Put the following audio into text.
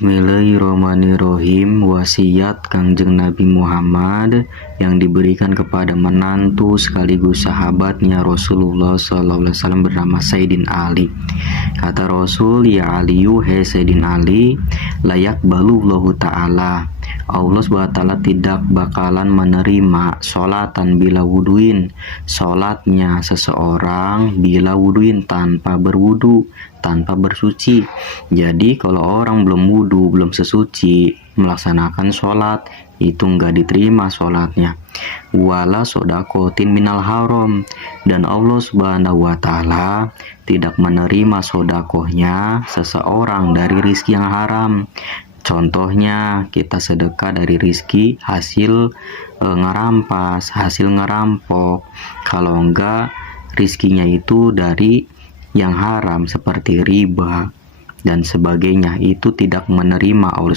Bismillahirrahmanirrahim. Wasiat Kangjeng Nabi Muhammad yang diberikan kepada menantu sekaligus sahabatnya Rasulullah SAW bernama Sayyidin Ali. Kata Rasul, ya Aliyu, he Sayyidin Ali, layak balullahu ta'ala, Allah SWT tidak bakalan menerima sholatan bila wuduin, sholatnya seseorang bila wuduin, tanpa berwudu, tanpa bersuci. Jadi kalau orang belum wudu, belum sesuci, melaksanakan sholat, itu enggak diterima sholatnya. Wala sodakotin minal haram, dan Allah Subhanahu wa ta'ala tidak menerima sodakohnya seseorang dari rizki yang haram. Contohnya, kita sedekah dari rizki hasil ngerampas, hasil ngerampok. Kalau enggak, rizkinya itu dari yang haram seperti riba dan sebagainya, itu tidak menerima Allah